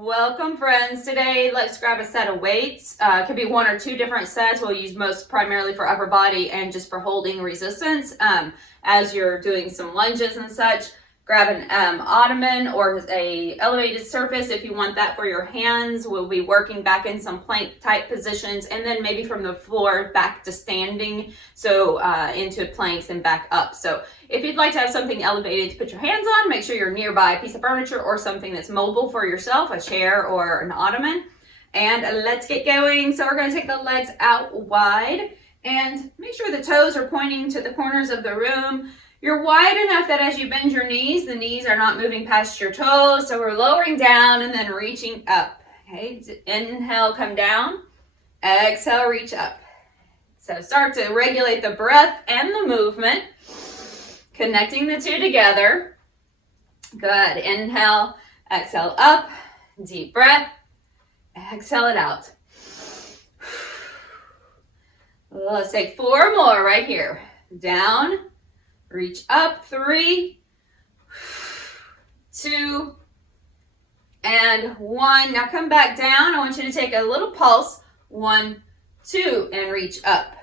Welcome friends. Today let's grab a set of weights. It could be one or two different sets. We'll use most primarily for upper body and just for holding resistance as you're doing some lunges and such. Grab an ottoman or a elevated surface if you want that for your hands. We'll be working back in some plank type positions and then maybe from the floor back to standing, so into planks and back up. So if you'd like to have something elevated to put your hands on, make sure you're nearby a piece of furniture or something that's mobile for yourself, a chair or an ottoman. And let's get going. So we're going to take the legs out wide and make sure the toes are pointing to the corners of the room. You're wide enough that as you bend your knees, the knees are not moving past your toes. So we're lowering down and then reaching up. Okay, inhale, come down. Exhale, reach up. So start to regulate the breath and the movement, connecting the two together. Good. Inhale, exhale up. Deep breath. Exhale it out. Let's take 4 more right here. Down. Reach up, 3, 2, and 1. Now come back down. I want you to take a little pulse. 1, 2, and reach up.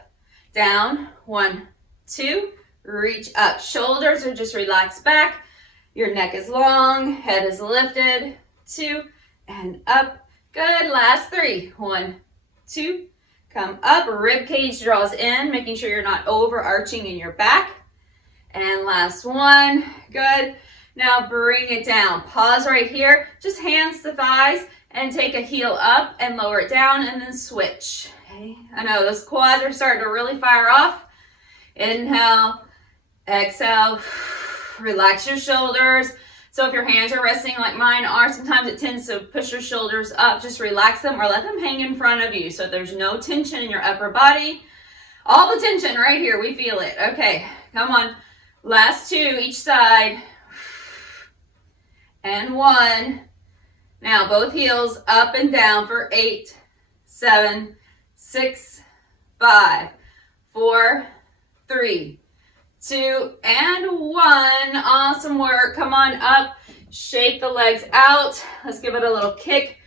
Down, 1, 2, reach up. Shoulders are just relaxed back. Your neck is long, head is lifted. 2, and up. Good. Last 3. 1, 2, come up. Rib cage draws in, making sure you're not overarching in your back. And last 1, good. Now bring it down. Pause right here. Just hands to thighs and take a heel up and lower it down and then switch. Okay. I know those quads are starting to really fire off. Inhale, exhale, relax your shoulders. So if your hands are resting like mine are, sometimes it tends to push your shoulders up. Just relax them or let them hang in front of you so there's no tension in your upper body. All the tension right here, we feel it. Okay, come on. Last 2 each side. And 1. Now both heels up and down for 8, 7, 6, 5, 4, 3, 2, and 1. Awesome work. Come on up. Shake the legs out. Let's give it a little kick.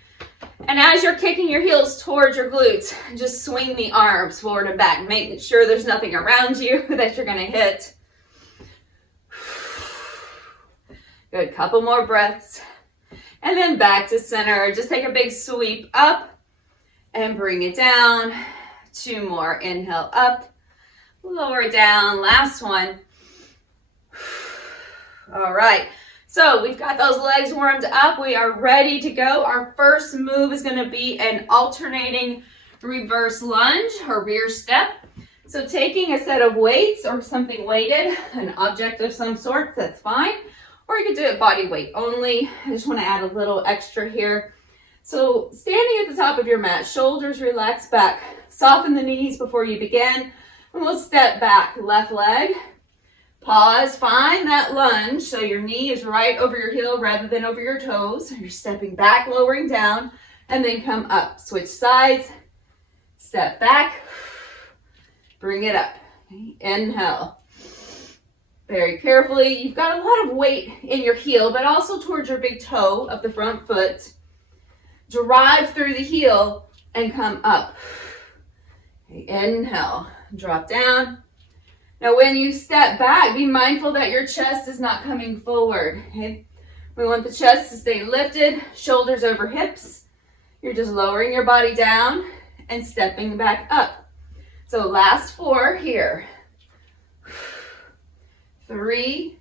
And as you're kicking your heels towards your glutes, just swing the arms forward and back, making sure there's nothing around you that you're going to hit. Good, couple more breaths. And then back to center. Just take a big sweep up and bring it down. 2 more. Inhale up, lower it down. Last 1. All right. So we've got those legs warmed up. We are ready to go. Our first move is going to be an alternating reverse lunge or rear step. So taking a set of weights or something weighted, an object of some sort, that's fine. Or you could do it body weight only. I just want to add a little extra here. So standing at the top of your mat, shoulders relax back. Soften the knees before you begin. And we'll step back, left leg. Pause, find that lunge so your knee is right over your heel rather than over your toes. You're stepping back, lowering down, and then come up. Switch sides, step back, bring it up. Okay. Inhale. Very carefully. You've got a lot of weight in your heel, but also towards your big toe of the front foot. Drive through the heel and come up. Okay. Inhale, drop down. Now when you step back, be mindful that your chest is not coming forward. Okay? We want the chest to stay lifted, shoulders over hips. You're just lowering your body down and stepping back up. So last 4 here. 3,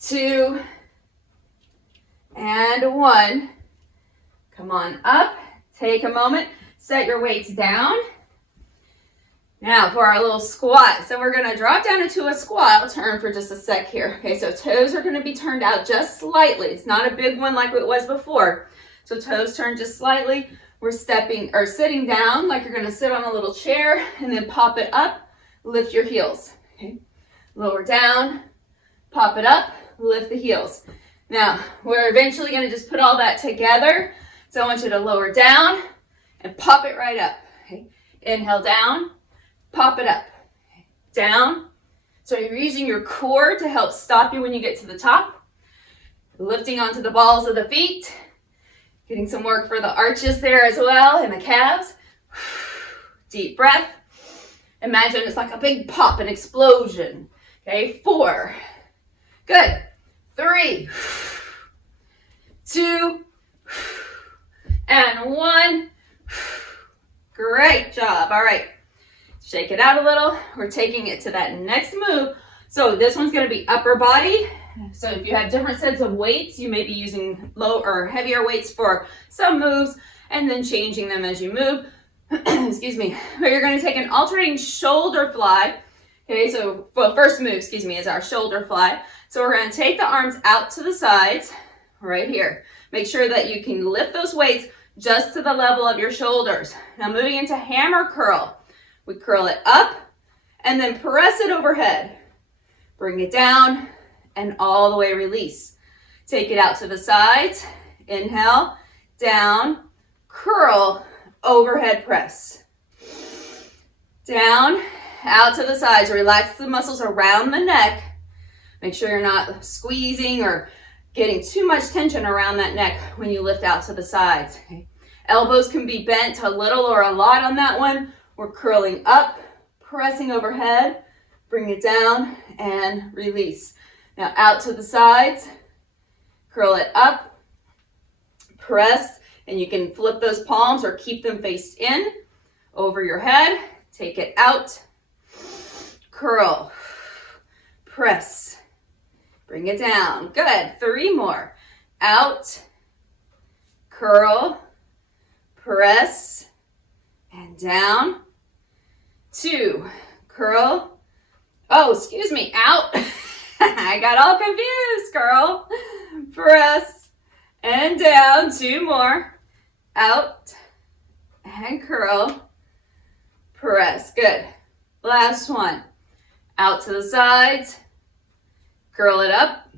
2, and 1. Come on up. Take a moment. Set your weights down. Now for our little squat. So we're going to drop down into a squat. I'll turn for just a sec here. Okay, so toes are going to be turned out just slightly. It's not a big one like it was before. So toes turn just slightly. We're stepping or sitting down like you're going to sit on a little chair and then pop it up. Lift your heels. Okay. Lower down, pop it up, lift the heels. Now, we're eventually going to just put all that together. So I want you to lower down and pop it right up. Okay. Inhale down, pop it up. Okay. Down. So you're using your core to help stop you when you get to the top. Lifting onto the balls of the feet. Getting some work for the arches there as well and the calves. Deep breath. Imagine it's like a big pop, an explosion. Okay, 4. Good. 3, 2, and 1. Great job. All right. Shake it out a little. We're taking it to that next move. So this one's going to be upper body. So if you have different sets of weights, you may be using low or heavier weights for some moves and then changing them as you move. Excuse me. But you're going to take an alternating shoulder fly. Okay, so well, first move, is our shoulder fly. So we're going to take the arms out to the sides right here. Make sure that you can lift those weights just to the level of your shoulders. Now moving into hammer curl. We curl it up and then press it overhead. Bring it down and all the way release. Take it out to the sides. Inhale, down, curl, overhead press. Down, out to the sides. Relax the muscles around the neck. Make sure you're not squeezing or getting too much tension around that neck when you lift out to the sides. Okay. Elbows can be bent a little or a lot on that one. We're curling up, pressing overhead, bring it down and release. Now out to the sides, curl it up, press, and you can flip those palms or keep them faced in over your head. Take it out, curl, press, bring it down. Good. 3 more. Out, curl, press, and down. 2, curl. Oh, excuse me, out. I got all confused, curl, press, and down. 2 more. Out, and curl, press. Good. Last one. Out to the sides, curl it up,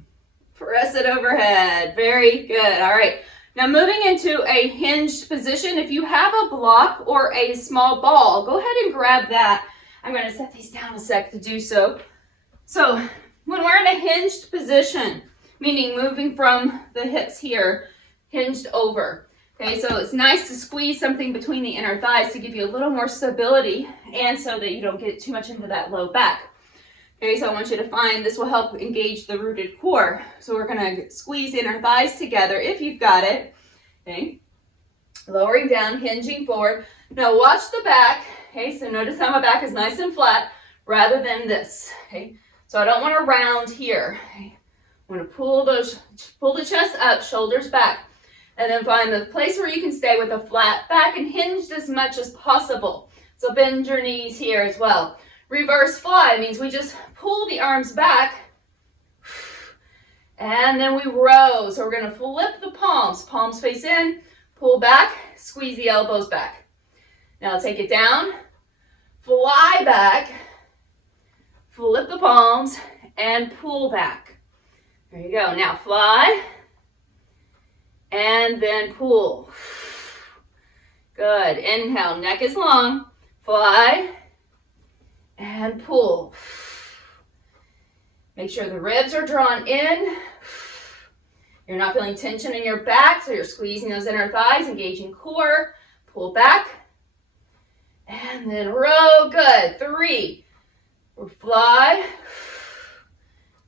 press it overhead. Very good. All right. Now moving into a hinged position, if you have a block or a small ball, go ahead and grab that. I'm going to set these down a sec to do so. So when we're in a hinged position, meaning moving from the hips here, hinged over. Okay, so it's nice to squeeze something between the inner thighs to give you a little more stability and so that you don't get too much into that low back. Okay, so I want you to find this will help engage the rooted core. So we're going to squeeze inner thighs together if you've got it. Okay, lowering down, hinging forward. Now watch the back. Okay, so notice how my back is nice and flat rather than this. Okay, so I don't want to round here. Okay, I want to pull the chest up, shoulders back, and then find the place where you can stay with a flat back and hinged as much as possible. So bend your knees here as well. Reverse fly means we just pull the arms back and then we row. So we're going to flip the palms face in, pull back, squeeze the elbows back. Now take it down, fly back, flip the palms and pull back. There you go. Now fly and then pull. Good. Inhale, neck is long, fly and pull. Make sure the ribs are drawn in. You're not feeling tension in your back, so you're squeezing those inner thighs, engaging core. Pull back. And then row. Good. 3. Fly.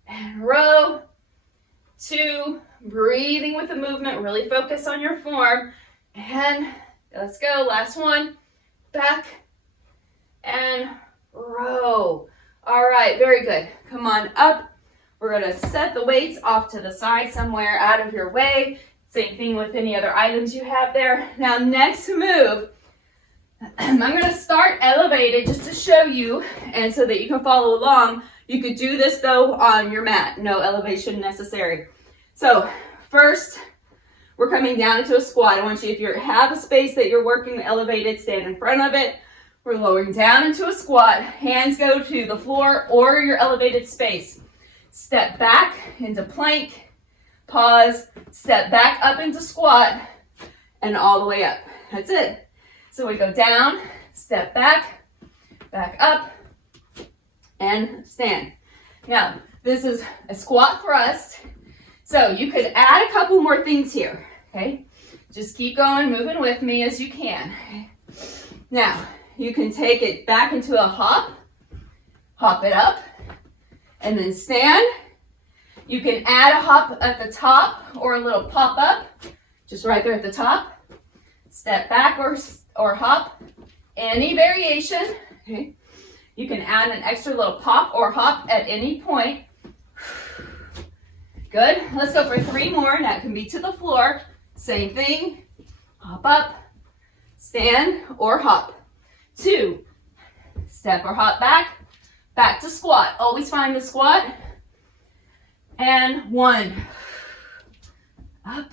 And row. 2. Breathing with the movement. Really focus on your form. And let's go. Last one. Back. And row. All right, very good. Come on up. We're going to set the weights off to the side somewhere out of your way. Same thing with any other items you have there. Now, next move, I'm going to start elevated just to show you and so that you can follow along. You could do this, though, on your mat. No elevation necessary. So, first, we're coming down into a squat. I want you, if you have a space that you're working elevated, stand in front of it. We're lowering down into a squat. Hands go to the floor or your elevated space. Step back into plank. Pause. Step back up into squat. And all the way up. That's it. So we go down, step back, back up, and stand. Now, this is a squat thrust. So you could add a couple more things here. Okay? Just keep going, moving with me as you can. Now, you can take it back into a hop it up, and then stand. You can add a hop at the top or a little pop up, just right there at the top. Step back or hop, any variation. Okay. You can add an extra little pop or hop at any point. Good. Let's go for 3 more. That can be to the floor. Same thing. Hop up, stand or hop. 2, step or hop back to squat. Always find the squat. And 1, up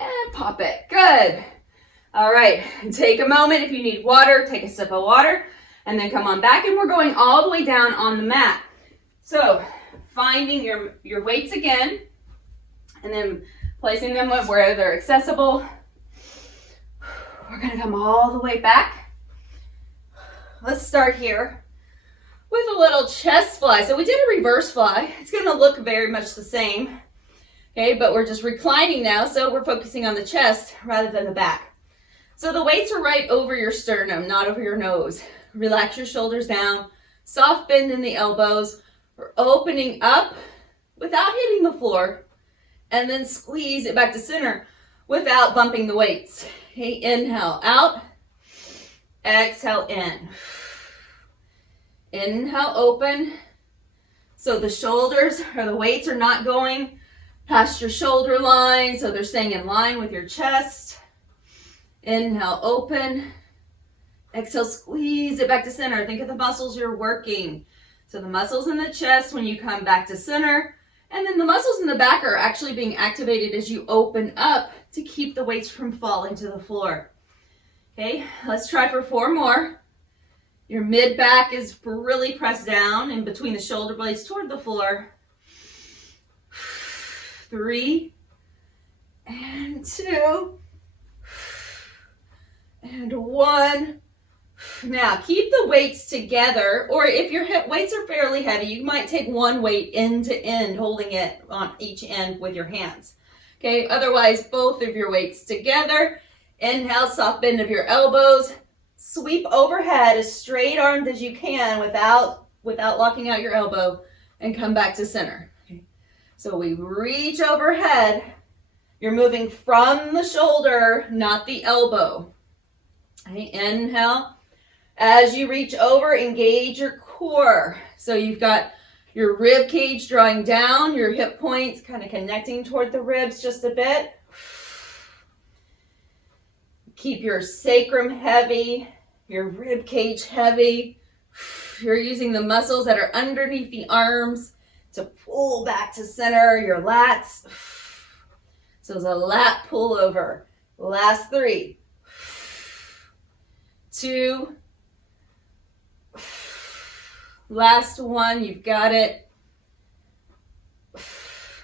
and pop it. Good. All right, take a moment. If you need water, take a sip of water, and then come on back, and we're going all the way down on the mat. So finding your weights again, and then placing them where they're accessible. We're gonna come all the way back. Let's start here with a little chest fly. So we did a reverse fly. It's gonna look very much the same, okay, but we're just reclining now, so we're focusing on the chest rather than the back. So the weights are right over your sternum, not over your nose. Relax your shoulders down, soft bend in the elbows. We're opening up without hitting the floor, and then squeeze it back to center without bumping the weights. Okay, inhale out, exhale in. Inhale, open. So the shoulders or the weights are not going past your shoulder line, so they're staying in line with your chest. Inhale, open. Exhale, squeeze it back to center. Think of the muscles you're working. So the muscles in the chest when you come back to center, and then the muscles in the back are actually being activated as you open up to keep the weights from falling to the floor. Okay, let's try for 4 more. Your mid back is really pressed down in between the shoulder blades toward the floor. 3, and 2, and 1. Now keep the weights together, or if your weights are fairly heavy, you might take 1 weight end to end, holding it on each end with your hands. Okay, otherwise both of your weights together. Inhale, soft bend of your elbows. Sweep overhead as straight armed as you can without locking out your elbow, and come back to center. Okay. So we reach overhead. You're moving from the shoulder, not the elbow. Okay. Inhale. As you reach over, engage your core. So you've got your rib cage drawing down, your hip points kind of connecting toward the ribs just a bit. Keep your sacrum heavy, your rib cage heavy. You're using the muscles that are underneath the arms to pull back to center, your lats. So it's a lat pull over. Last 3, 2, last 1, you've got it.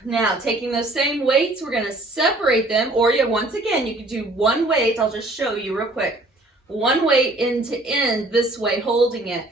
Now, taking those same weights, we're going to separate them, or once again, you can do 1 weight. I'll just show you real quick. 1 weight end to end this way, holding it,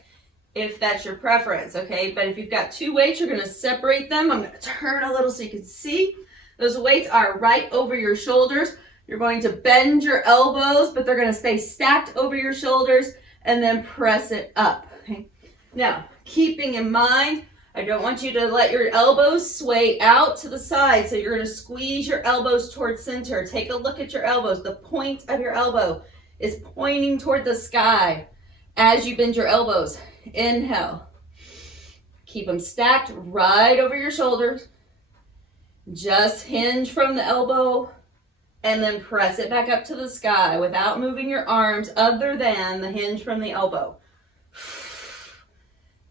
if that's your preference, okay? But if you've got 2 weights, you're going to separate them. I'm going to turn a little so you can see. Those weights are right over your shoulders. You're going to bend your elbows, but they're going to stay stacked over your shoulders, and then press it up, okay? Now, keeping in mind, I don't want you to let your elbows sway out to the side, so you're going to squeeze your elbows towards center. Take a look at your elbows. The point of your elbow is pointing toward the sky as you bend your elbows. Inhale. Keep them stacked right over your shoulders. Just hinge from the elbow, and then press it back up to the sky without moving your arms other than the hinge from the elbow.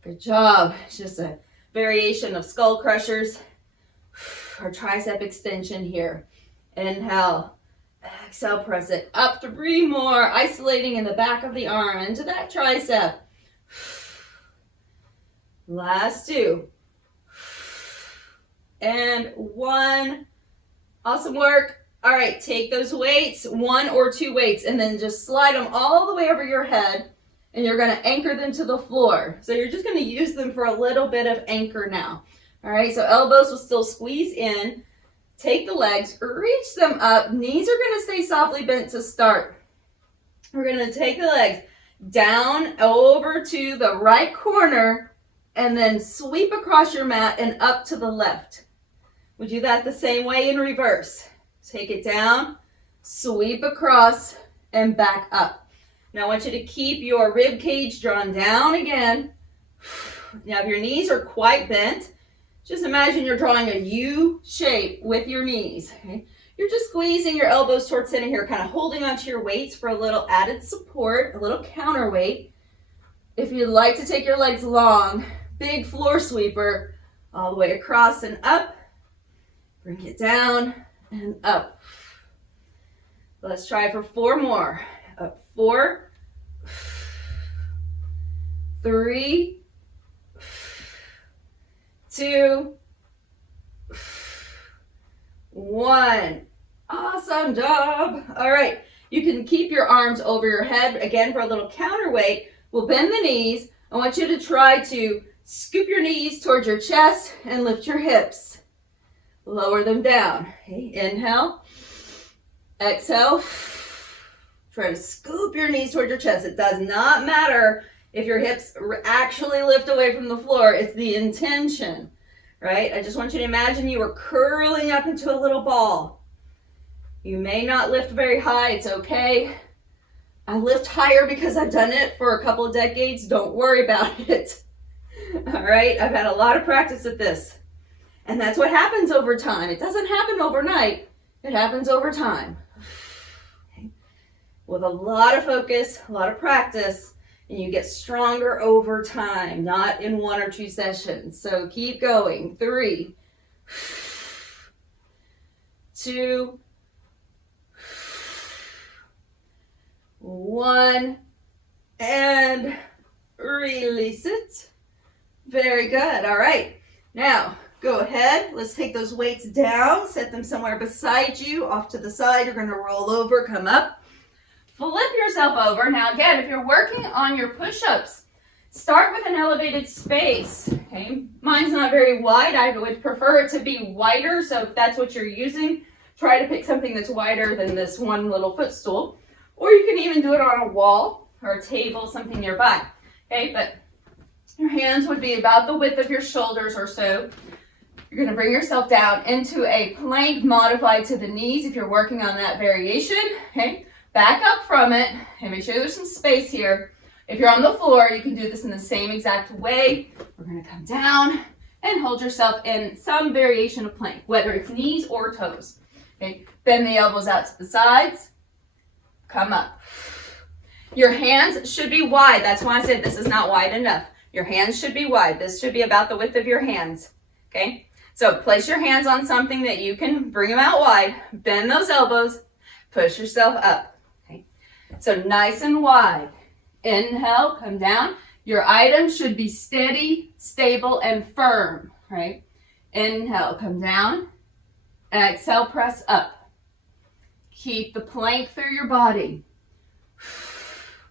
Good job. It's just a variation of skull crushers or tricep extension here. Inhale, exhale, press it up. 3 more, isolating in the back of the arm into that tricep. Last 2. And 1. Awesome work. All right, take those weights, 1 or 2 weights, and then just slide them all the way over your head. And you're going to anchor them to the floor. So you're just going to use them for a little bit of anchor now. All right, so elbows will still squeeze in. take the legs, reach them up. Knees are going to stay softly bent to start. We're going to take the legs down over to the right corner and then sweep across your mat and up to the left. We do that the same way in reverse. Take it down, sweep across, and back up. Now I want you to keep your rib cage drawn down again. Now if your knees are quite bent, just imagine you're drawing a U shape with your knees. Okay? You're just squeezing your elbows towards center here, kind of holding onto your weights for a little added support, a little counterweight. If you'd like to take your legs long, big floor sweeper, all the way across and up. Bring it down and up. Let's try for 4 more. Up 4, 3, 2, 1. Awesome job. All right, you can keep your arms over your head again for a little counterweight. We'll bend the knees. I want you to try to scoop your knees towards your chest and lift your hips. Lower them down. Okay, inhale, exhale. Try to scoop your knees towards your chest. It does not matter if your hips actually lift away from the floor. It's the intention, right? I just want you to imagine you are curling up into a little ball. You may not lift very high. It's okay. I lift higher because I've done it for a couple of decades. Don't worry about it. All right? I've had a lot of practice at this. And that's what happens over time. It doesn't happen overnight. It happens over time. Okay. With a lot of focus, a lot of practice, and you get stronger over time, not in 1 or 2 sessions. So keep going. 3, 2, 1, and release it. Very good. All right. Now, go ahead. Let's take those weights down. Set them somewhere beside you, off to the side. You're going to roll over, come up. Flip yourself over. Now, again, if you're working on your push-ups, start with an elevated space. Okay. Mine's not very wide. I would prefer it to be wider. So if that's what you're using, try to pick something that's wider than this one little footstool. Or you can even do it on a wall or a table, something nearby. Okay, but your hands would be about the width of your shoulders or so. You're going to bring yourself down into a plank modified to the knees if you're working on that variation. Okay, back up from it and make sure there's some space here. If you're on the floor, you can do this in the same exact way. We're going to come down and hold yourself in some variation of plank, whether it's knees or toes. Okay, bend the elbows out to the sides. Come up. Your hands should be wide. That's why I said this is not wide enough. Your hands should be wide. This should be about the width of your hands. Okay? So place your hands on something that you can bring them out wide. Bend those elbows. Push yourself up. Okay? So nice and wide. Inhale, come down. Your items should be steady, stable, and firm. Right? Inhale, come down. Exhale, press up. Keep the plank through your body.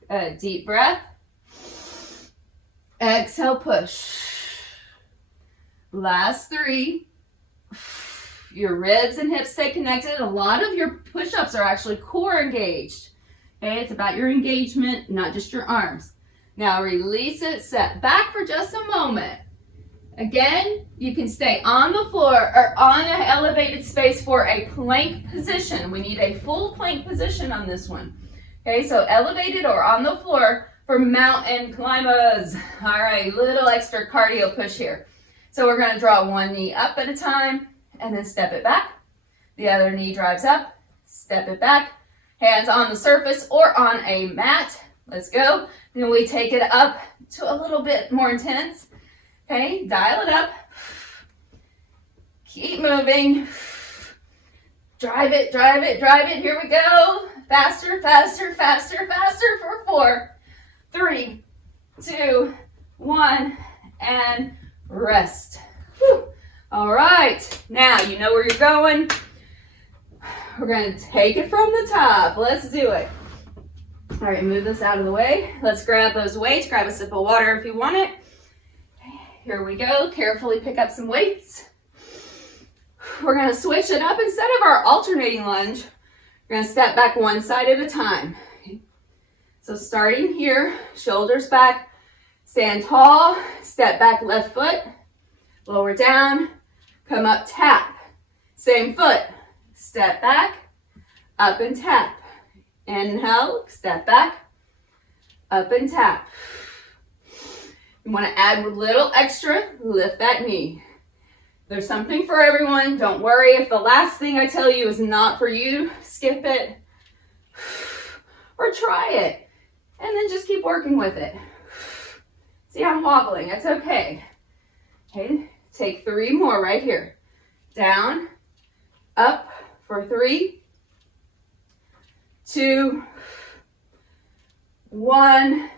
A deep breath. Exhale, push. Last 3. Your ribs and hips stay connected. A lot of your push-ups are actually core engaged. Okay, it's about your engagement, not just your arms. Now release it, set back for just a moment. Again, you can stay on the floor or on an elevated space for a plank position. We need a full plank position on this one. Okay, so elevated or on the floor for mountain climbers. All right, little extra cardio push here. So we're going to draw one knee up at a time and then step it back. The other knee drives up, step it back. Hands on the surface or on a mat. Let's go. Then we take it up to a little bit more intense. Okay, dial it up. Keep moving. Drive it, drive it, drive it. Here we go. Faster, faster, faster, faster for 4, 3, 2, 1, and rest. Whew. All right, now you know where you're going. We're going to take it from the top. Let's do it. All right, move this out of the way. Let's grab those weights. Grab a sip of water if you want it. Here we go. Carefully pick up some weights. We're gonna switch it up. Instead of our alternating lunge, we're gonna step back one side at a time. Okay. So starting here, shoulders back, stand tall, step back left foot, lower down, come up, tap. Same foot, step back, up and tap. Inhale, step back, up and tap. You want to add a little extra, lift that knee. There's something for everyone. Don't worry if the last thing I tell you is not for you. Skip it or try it and then just keep working with it. See, I'm wobbling. That's okay. Okay, take 3 more right here. Down, up for 3, 2, 1,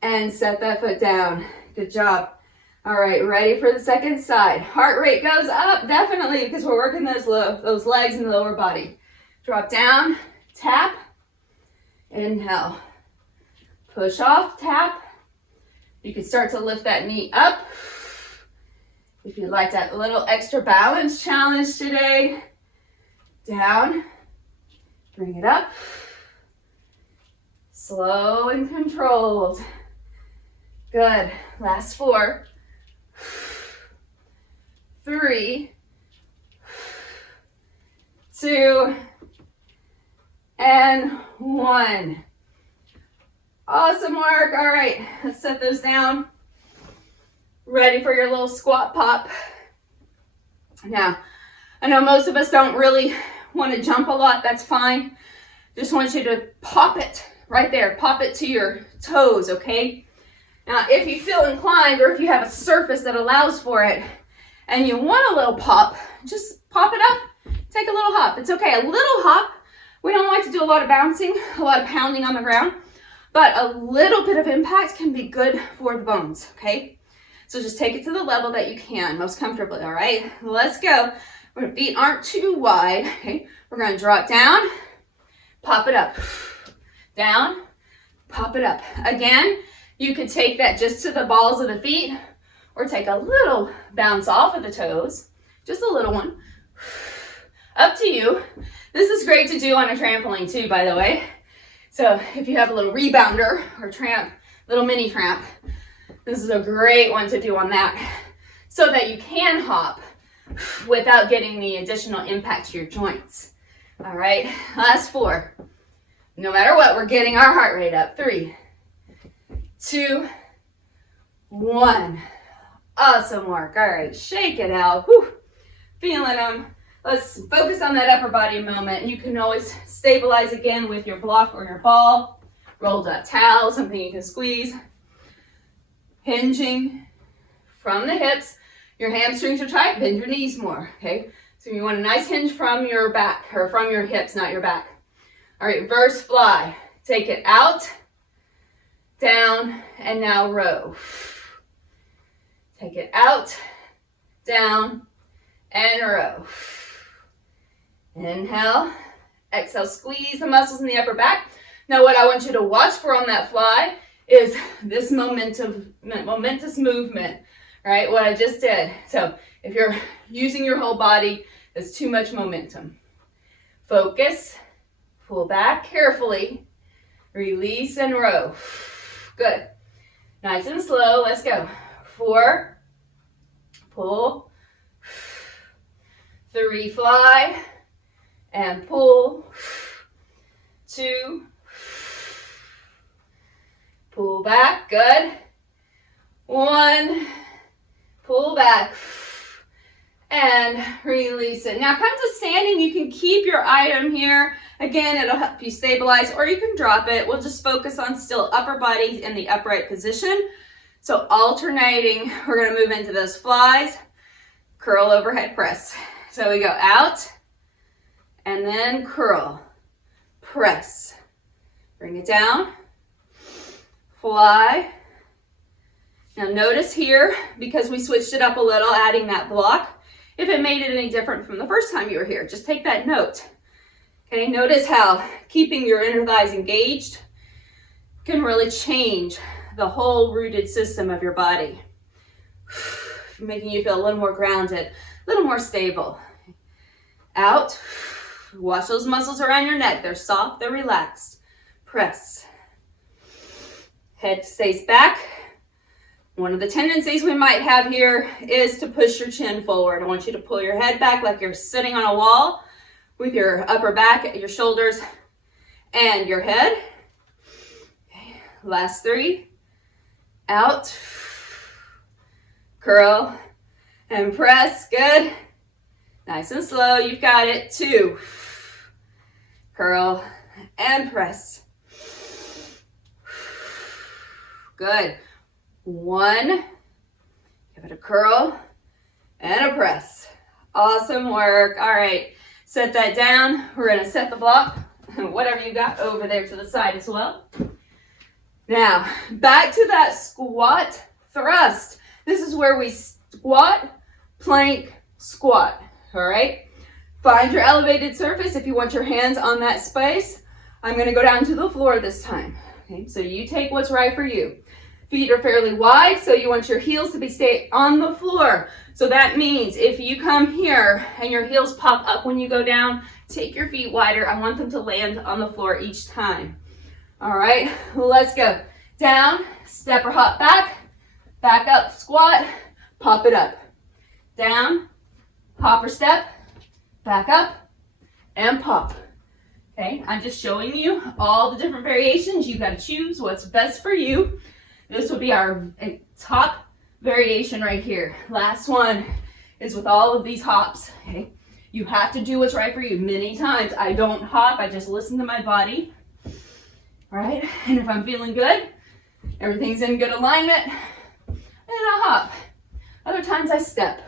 and set that foot down. Good job. All right, ready for the second side. Heart rate goes up, definitely, because we're working those legs and the lower body. Drop down, tap, inhale. Push off, tap. You can start to lift that knee up. If you'd like that little extra balance challenge today, down, bring it up. Slow and controlled. Good. Last 4, 3, 2, and 1. Awesome work. All right, let's set those down. Ready for your little squat pop. Now, I know most of us don't really want to jump a lot. That's fine. Just want you to pop it right there. Pop it to your toes, okay? Now, if you feel inclined or if you have a surface that allows for it and you want a little pop, just pop it up. Take a little hop. It's okay. A little hop. We don't like to do a lot of bouncing, a lot of pounding on the ground, but a little bit of impact can be good for the bones, okay? So just take it to the level that you can, most comfortably, all right? Let's go. Our feet aren't too wide, okay? We're gonna drop down, pop it up. Down, pop it up. Again, you could take that just to the balls of the feet or take a little bounce off of the toes, just a little one. Up to you. This is great to do on a trampoline too, by the way. So if you have a little rebounder or tramp, little mini tramp, this is a great one to do on that so that you can hop without getting the additional impact to your joints. All right, last 4. No matter what, we're getting our heart rate up. 3, 2, 1. Awesome work. All right, shake it out. Whew. Feeling them. Let's focus on that upper body moment. You can always stabilize again with your block or your ball. Rolled up towel, something you can squeeze. Hinging from the hips. Your hamstrings are tight, bend your knees more, okay? So you want a nice hinge from your back, or from your hips, not your back. All right, reverse fly. Take it out, down, and now row. Take it out, down, and row. Inhale, exhale, squeeze the muscles in the upper back. Now what I want you to watch for on that fly is this momentous movement, right? What I just did. So if you're using your whole body, there's too much momentum. Focus, pull back carefully, release and row. Good. Nice and slow, let's go. 4, pull, 3, fly, and pull, 2, pull back, good. 1, pull back, and release it. Now come to standing, you can keep your item here. Again, it'll help you stabilize, or you can drop it. We'll just focus on still upper body in the upright position. So alternating, we're gonna move into those flies, curl overhead press. So we go out, and then curl, press, bring it down, fly. Now notice here, because we switched it up a little, adding that block, if it made it any different from the first time you were here, just take that note. Okay, notice how keeping your inner thighs engaged can really change the whole rooted system of your body, making you feel a little more grounded, a little more stable. Out. Watch those muscles around your neck. They're soft, they're relaxed. Press. Head stays back. One of the tendencies we might have here is to push your chin forward. I want you to pull your head back like you're sitting on a wall with your upper back, your shoulders, and your head. Okay. Last 3. Out. Curl and press. Good. Nice and slow. You've got it. 2. Curl and press. Good. 1. Give it a curl and a press. Awesome work. All right. Set that down. We're going to set the block, whatever you got, over there to the side as well. Now, back to that squat thrust. This is where we squat, plank, squat. All right? Find your elevated surface. If you want your hands on that space, I'm going to go down to the floor this time. Okay? So you take what's right for you. Feet are fairly wide, so you want your heels to stay on the floor. So that means if you come here and your heels pop up when you go down, take your feet wider. I want them to land on the floor each time. All right, let's go. Down, step or hop back, back up, squat, pop it up. Down, hop or step, back up, and pop. Okay, I'm just showing you all the different variations. You got to choose what's best for you. This will be our top variation right here. Last one is with all of these hops. Okay, you have to do what's right for you. Many times I don't hop, I just listen to my body. All right, and if I'm feeling good, everything's in good alignment, and I hop. Other times I step.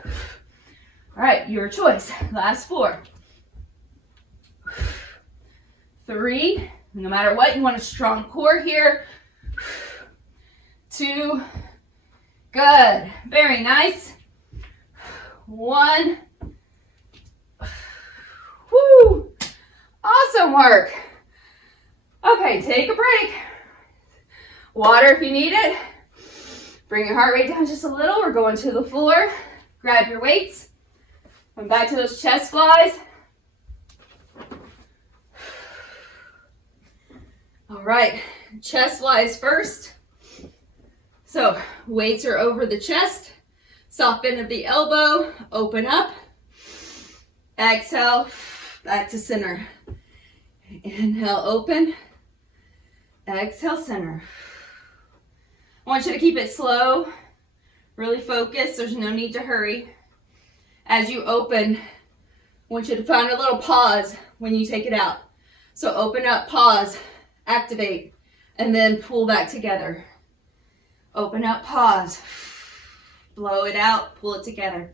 All right, your choice. Last 4. 3, no matter what, you want a strong core here. 2, good, very nice. 1, woo, awesome work. Okay, take a break. Water if you need it. Bring your heart rate down just a little. We're going to the floor. Grab your weights. Come back to those chest flies. All right, chest flies first. So weights are over the chest, soft bend of the elbow, open up, exhale, back to center. Inhale, open, exhale, center. I want you to keep it slow, really focus, there's no need to hurry. As you open, I want you to find a little pause when you take it out. So open up, pause, activate, and then pull back together. Open up, pause, blow it out, pull it together.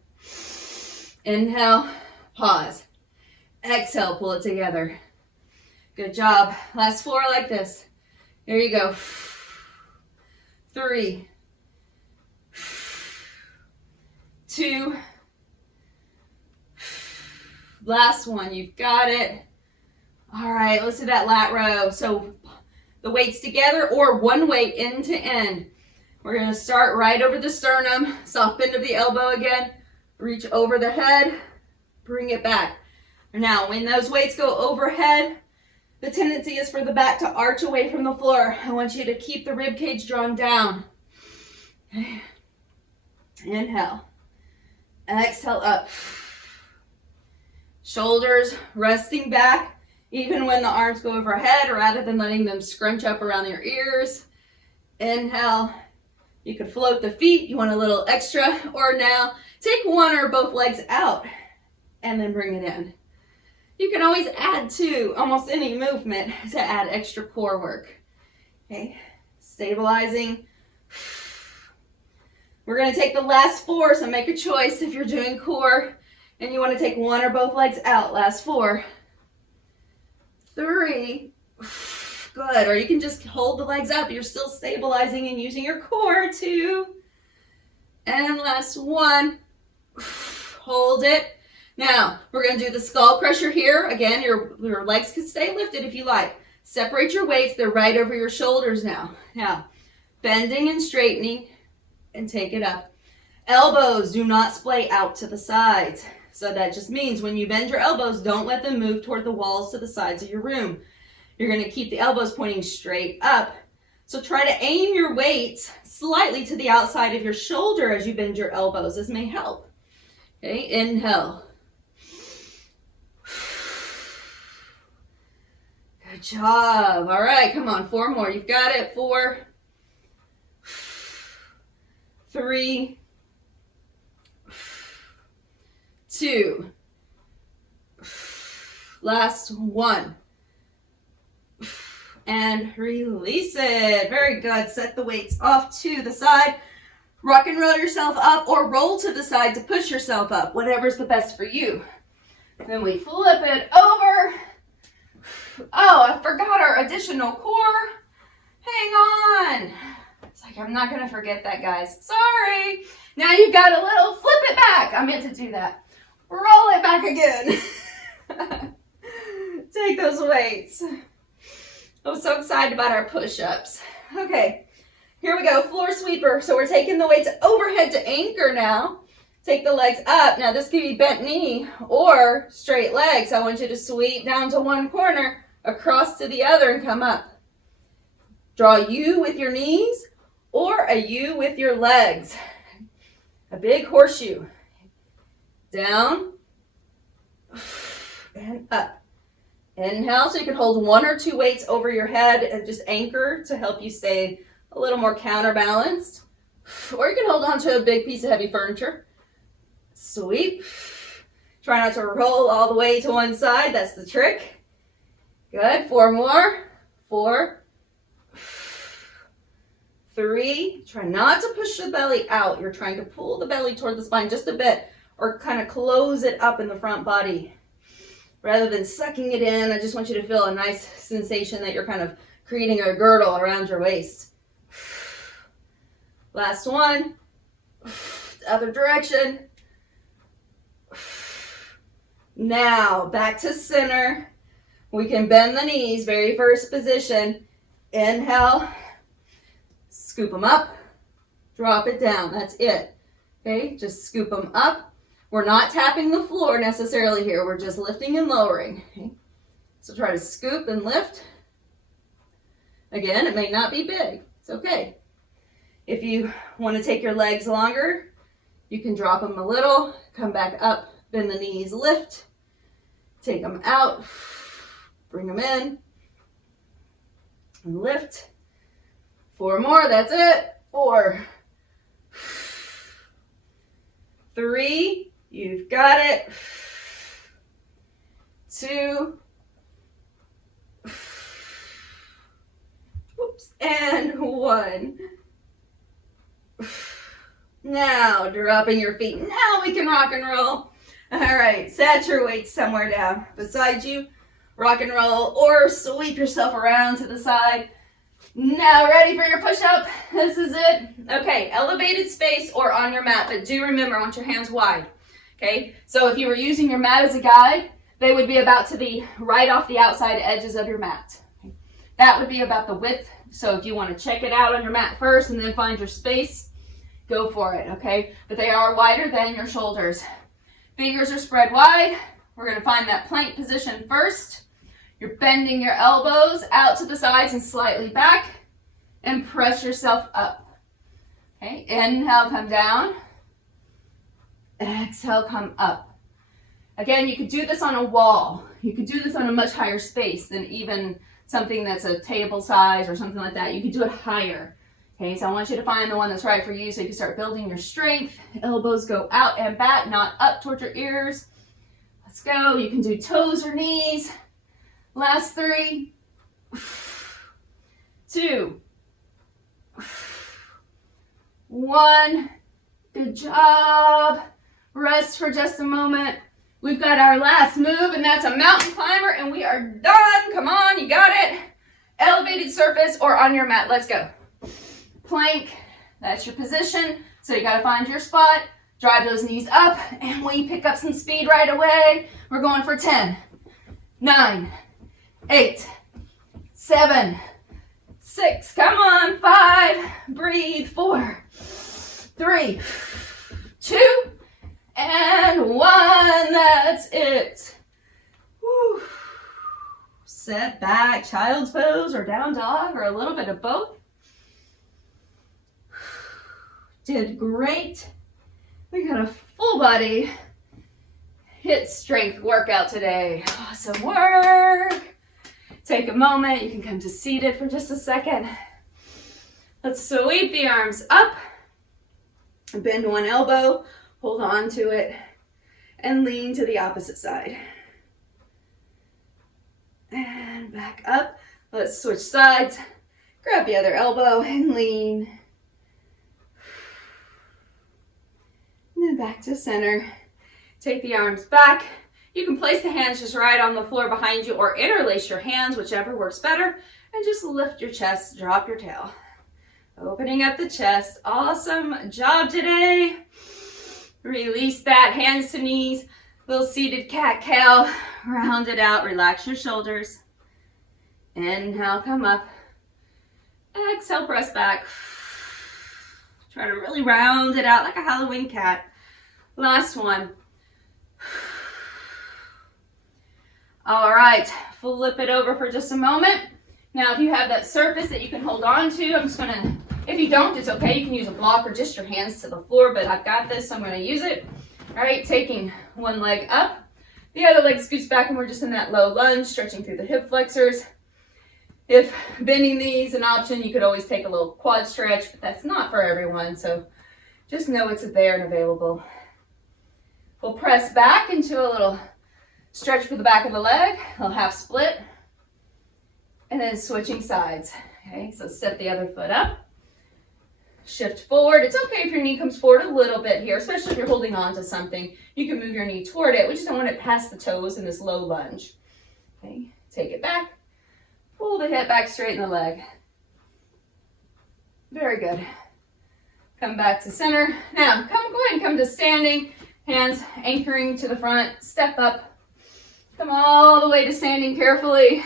Inhale, pause, exhale, pull it together. Good job. Last 4 like this. There you go. 3, 2, last one, you've got it. All right, let's do that lat row. So the weights together or one weight end to end. We're going to start right over the sternum, soft bend of the elbow again, reach over the head, bring it back. Now, when those weights go overhead, the tendency is for the back to arch away from the floor. I want you to keep the rib cage drawn down. Okay. Inhale. Exhale up. Shoulders resting back, even when the arms go overhead, rather than letting them scrunch up around your ears. Inhale. You could float the feet, you want a little extra, or now take one or both legs out and then bring it in. You can always add to almost any movement to add extra core work. Okay, stabilizing. We're going to take the last 4, so make a choice if you're doing core and you want to take one or both legs out. Last 4, 3, good, or you can just hold the legs up. You're still stabilizing and using your core. 2, and last 1, hold it. Now, we're going to do the skull crusher here. Again, your legs can stay lifted if you like. Separate your weights. They're right over your shoulders now. Now, bending and straightening, and take it up. Elbows do not splay out to the sides. So that just means when you bend your elbows, don't let them move toward the walls to the sides of your room. You're going to keep the elbows pointing straight up. So try to aim your weights slightly to the outside of your shoulder as you bend your elbows. This may help. Okay, inhale. Good job. All right, come on, 4 more. You've got it. 4, 3, 2, last 1. And release it. Very good. Set the weights off to the side. Rock and roll yourself up or roll to the side to push yourself up, whatever's the best for you. Then we flip it over. Oh, I forgot our additional core. Hang on. It's like, I'm not going to forget that, guys. Sorry. Now you've got a little flip it back. I meant to do that. Roll it back again. Take those weights. I'm so excited about our push-ups. Okay, here we go, floor sweeper. So we're taking the weights overhead to anchor now. Take the legs up. Now this could be bent knee or straight legs. I want you to sweep down to one corner, across to the other, and come up. Draw a U with your knees or a U with your legs. A big horseshoe. Down and up. Inhale, so you can hold 1 or 2 weights over your head and just anchor to help you stay a little more counterbalanced. Or you can hold on to a big piece of heavy furniture. Sweep. Try not to roll all the way to one side. That's the trick. Good. 4 more. 4, 3. Try not to push the belly out. You're trying to pull the belly toward the spine just a bit or kind of close it up in the front body. Rather than sucking it in, I just want you to feel a nice sensation that you're kind of creating a girdle around your waist. Last one. Other direction. Now, back to center. We can bend the knees, very first position. Inhale. Scoop them up. Drop it down. That's it. Okay, just scoop them up. We're not tapping the floor necessarily here. We're just lifting and lowering. Okay? So try to scoop and lift. Again, it may not be big. It's okay. If you want to take your legs longer, you can drop them a little, come back up, bend the knees, lift, take them out, bring them in, and lift. 4 more, that's it. 4, 3, you've got it. 2, whoops, and 1. Now, dropping your feet. Now we can rock and roll. All right, set your weights somewhere down beside you. Rock and roll or sweep yourself around to the side. Now, ready for your push-up? This is it. Okay, elevated space or on your mat, but do remember, I want your hands wide. Okay, so if you were using your mat as a guide, they would be about to be right off the outside edges of your mat. That would be about the width. So if you want to check it out on your mat first and then find your space, go for it, okay? But they are wider than your shoulders. Fingers are spread wide. We're going to find that plank position first. You're bending your elbows out to the sides and slightly back and press yourself up. Okay, inhale, come down. Exhale, come up. Again, you could do this on a wall. You could do this on a much higher space than even something that's a table size or something like that. You could do it higher. Okay, so I want you to find the one that's right for you so you can start building your strength. Elbows go out and back, not up towards your ears. Let's go. You can do toes or knees. Last 3, 2, 1. Good job. Rest for just a moment. We've got our last move, and that's a mountain climber, and we are done. Come on, you got it. Elevated surface or on your mat. Let's go. Plank, that's your position. So you got to find your spot. Drive those knees up, and we pick up some speed right away. We're going for 10, 9, 8, 7, 6. Come on, 5. Breathe. 4, 3, 2, And 1, that's it. Whew. Set back, child's pose or down dog or a little bit of both. Did great. We got a full body HIIT strength workout today. Awesome work. Take a moment. You can come to seated for just a second. Let's sweep the arms up. Bend one elbow. Hold on to it. And lean to the opposite side. And back up. Let's switch sides. Grab the other elbow and lean. And then back to center. Take the arms back. You can place the hands just right on the floor behind you or interlace your hands, whichever works better. And just lift your chest, drop your tail. Opening up the chest. Awesome job today. Release that, hands to knees. Little seated cat-cow. Round it out, relax your shoulders. Inhale, come up. Exhale, press back. Try to really round it out like a Halloween cat. Last one. All right, flip it over for just a moment. Now, if you have that surface that you can hold on to, I'm just gonna, if you don't, it's okay. You can use a block or just your hands to the floor, but I've got this, so I'm gonna use it. All right, taking one leg up. The other leg scoots back and we're just in that low lunge, stretching through the hip flexors. If bending these an option, you could always take a little quad stretch, but that's not for everyone, so just know it's there and available. We'll press back into a little stretch for the back of the leg, a little half split, and then switching sides. Okay, so step the other foot up. Shift forward. It's okay if your knee comes forward a little bit here, especially if you're holding on to something. You can move your knee toward it. We just don't want it past the toes in this low lunge. Okay, take it back. Pull the hip back, straighten the leg. Very good. Come back to center. Now, go ahead and come to standing. Hands anchoring to the front. Step up. Come all the way to standing carefully.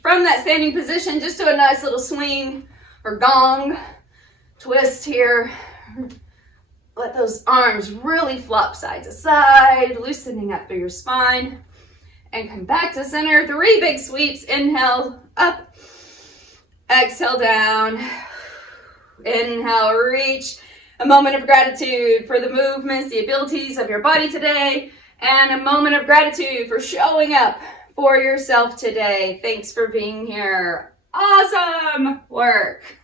From that standing position, just do a nice little swing or gong. Twist here. Let those arms really flop side to side, loosening up through your spine. And come back to center. 3 big sweeps. Inhale, up. Exhale, down. Inhale, reach. A moment of gratitude for the movements, the abilities of your body today. And a moment of gratitude for showing up for yourself today. Thanks for being here. Awesome work.